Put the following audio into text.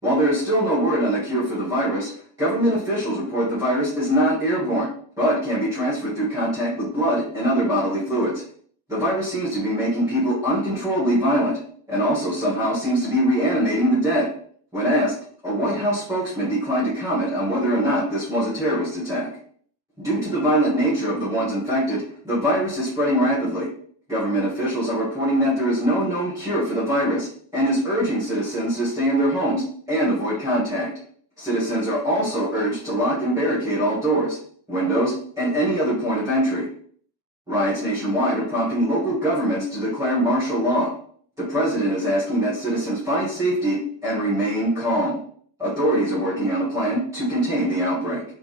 While there is still no word on a cure for the virus, government officials report the virus is not airborne, but can be transferred through contact with blood and other bodily fluids. The virus seems to be making people uncontrollably violent, and also somehow seems to be reanimating the dead. When asked, a White House spokesman declined to comment on whether or not this was a terrorist attack. Due to the violent nature of the ones infected, the virus is spreading rapidly. Government officials are reporting that there is no known cure for the virus and is urging citizens to stay in their homes and avoid contact. Citizens are also urged to lock and barricade all doors, windows, and any other point of entry. Riots nationwide are prompting local governments to declare martial law. The president is asking that citizens find safety and remain calm. Authorities are working on a plan to contain the outbreak.